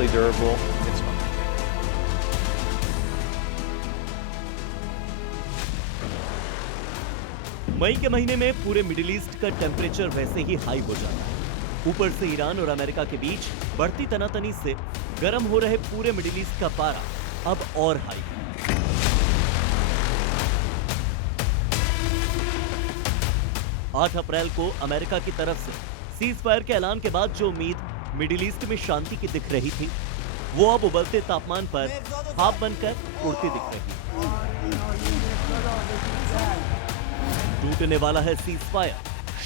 really durable. It's fun. मई के महीने में पूरे मिडिल ईस्ट का टेम्परेचर वैसे ही हाई हो जाता है। ऊपर से ईरान और अमेरिका के बीच बढ़ती तनातनी से गर्म हो रहे पूरे मिडिल ईस्ट का पारा अब और हाई है। 8 अप्रैल को अमेरिका की तरफ से सीज फायर के ऐलान के बाद जो उम्मीद मिडिल ईस्ट में शांति की दिख रही थी, वो अब उबलते तापमान पर भाप बनकर उड़ती दिख रही है। टूटने वाला है सीज फायर,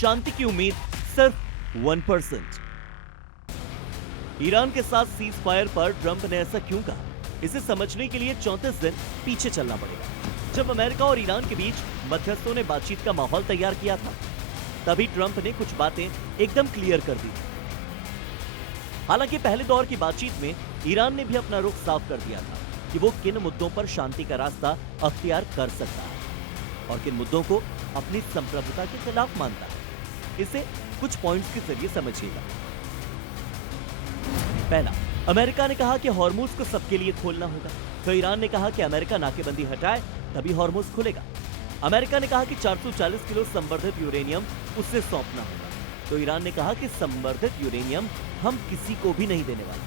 शांति की उम्मीद सिर्फ 1%। ईरान के साथ सीज फायर पर ट्रंप ने ऐसा क्यों कहा, इसे समझने के लिए 34 दिन पीछे चलना पड़ेगा। जब अमेरिका और ईरान के बीच मध्यस्थों ने बातचीत का माहौल तैयार किया था, तभी ट्रंप ने कुछ बातें एकदम क्लियर कर दी। हालांकि पहले दौर की बातचीत में ईरान ने भी अपना रुख साफ कर दिया था कि वो किन मुद्दों पर शांति का रास्ता अख्तियार कर सकता है और किन मुद्दों को अपनी संप्रभुता के खिलाफ मानता है। इसे कुछ पॉइंट्स के जरिए समझिएगा। पहला, अमेरिका ने कहा कि हॉर्मुज को सबके लिए खोलना होगा, तो ईरान ने कहा कि अमेरिका नाकेबंदी हटाए तभी हॉर्मुज खुलेगा। अमेरिका ने कहा कि 440 किलो संवर्धित यूरेनियम उससे सौंपना होगा, तो ईरान ने कहा कि संवर्धित यूरेनियम हम किसी को भी नहीं देने वाले।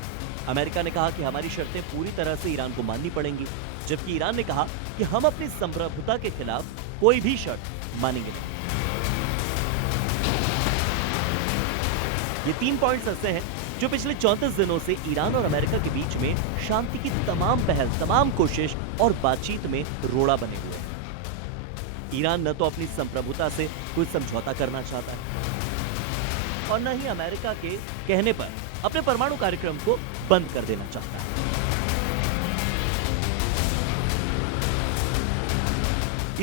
अमेरिका ने कहा कि हमारी शर्तें पूरी तरह से ईरान को माननी पड़ेंगी, जबकि ईरान ने कहा कि हम अपनी संप्रभुता के खिलाफ कोई भी शर्त मानेंगे नहीं। ये 3 पॉइंट्स ऐसे हैं जो पिछले 34 दिनों से ईरान और अमेरिका के बीच में शांति की तमाम पहल, तमाम कोशिश और बातचीत में रोड़ा बने हुए हैं। ईरान न तो अपनी संप्रभुता से कोई समझौता करना चाहता है और न ही अमेरिका के कहने पर अपने परमाणु कार्यक्रम को बंद कर देना चाहता है।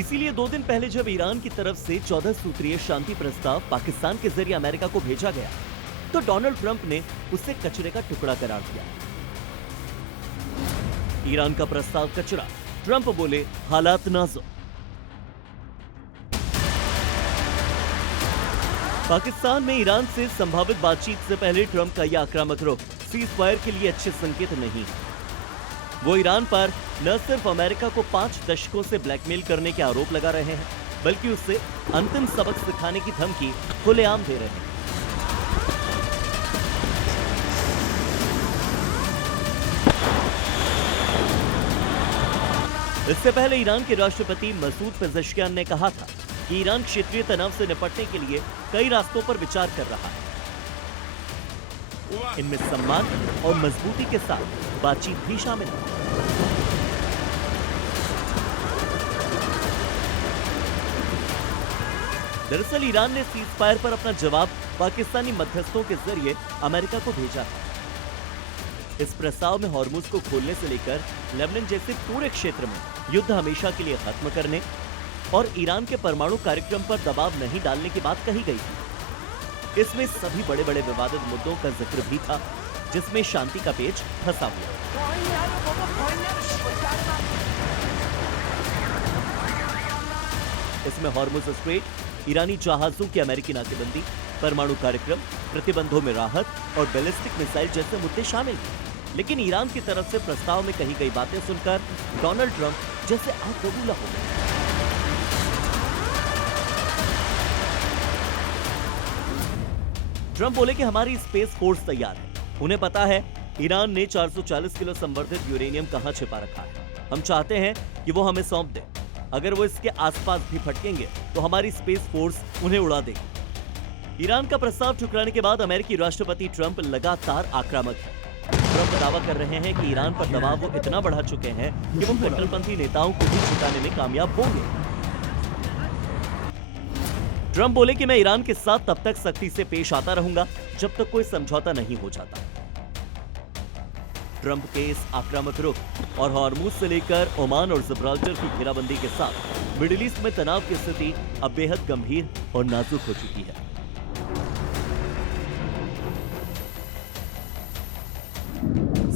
इसीलिए 2 दिन पहले जब ईरान की तरफ से 14 सूत्रीय शांति प्रस्ताव पाकिस्तान के जरिए अमेरिका को भेजा गया, तो डोनाल्ड ट्रंप ने उसे कचरे का टुकड़ा करार दिया। ईरान का प्रस्ताव कचरा, ट्रंप बोले हालात नाजुक। पाकिस्तान में ईरान से संभावित बातचीत से पहले ट्रंप का यह आक्रामक रुख सीज फायर के लिए अच्छे संकेत नहीं है। वो ईरान पर न सिर्फ अमेरिका को 5 दशकों से ब्लैकमेल करने के आरोप लगा रहे हैं, बल्कि उससे अंतिम सबक सिखाने की धमकी खुलेआम दे रहे हैं। इससे पहले ईरान के राष्ट्रपति मसूद पेजेश्कियान ने कहा था कि ईरान क्षेत्रीय तनाव से निपटने के लिए कई रास्तों पर विचार कर रहा है। इनमें सम्मान और मजबूती के साथ बातचीत भी शामिल है। दरअसल ईरान ने सीज फायर पर अपना जवाब पाकिस्तानी मध्यस्थों के जरिए अमेरिका को भेजा है। इस प्रस्ताव में हॉर्मुज को खोलने से लेकर लेबनान जैसे पूरे क्षेत्र में युद्ध हमेशा के लिए खत्म करने और ईरान के परमाणु कार्यक्रम पर दबाव नहीं डालने की बात कही गई थी। इसमें सभी बड़े बड़े विवादित मुद्दों का जिक्र भी था, जिसमें शांति का पेच फंसा हुआ। इसमें हॉर्मुज स्ट्रेट, ईरानी जहाजों की अमेरिकी नाकेबंदी, परमाणु कार्यक्रम, प्रतिबंधों में राहत और बैलिस्टिक मिसाइल जैसे मुद्दे शामिल हैं। लेकिन ईरान की तरफ से प्रस्ताव में कही गई बातें सुनकर डोनाल्ड ट्रंप जैसे आग बबूला हो गए। ट्रंप बोले कि हमारी स्पेस फोर्स तैयार है। उन्हें पता है ईरान ने 440 किलो संवर्धित यूरेनियम कहां छिपा रखा है। हम चाहते हैं कि वो हमें सौंप दे। अगर वो इसके आसपास भी भटकेंगे तो हमारी स्पेस फोर्स उन्हें उड़ा देगी। ईरान का प्रस्ताव ठुकराने के बाद अमेरिकी राष्ट्रपति ट्रंप लगातार आक्रामक है। ट्रंप दावा कर रहे हैं कि ईरान पर दबाव वो इतना बढ़ा चुके हैं कि वो कट्टरपंथी नेताओं को भी छुटाने में कामयाब होंगे। ट्रंप बोले कि मैं ईरान के साथ तब तक सख्ती से पेश आता रहूंगा जब तक कोई समझौता नहीं हो जाता। ट्रंप के इस आक्रामक रुख और हॉर्मुज से लेकर ओमान और जिब्राल्टर की घेराबंदी के साथ मिडिल ईस्ट में तनाव की स्थिति अब बेहद गंभीर और नाजुक हो चुकी है।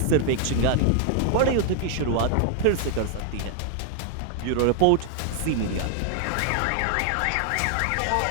सिर्फ एक चिंगारी बड़े युद्ध की शुरुआत फिर से कर सकती है। Bureau report, C media.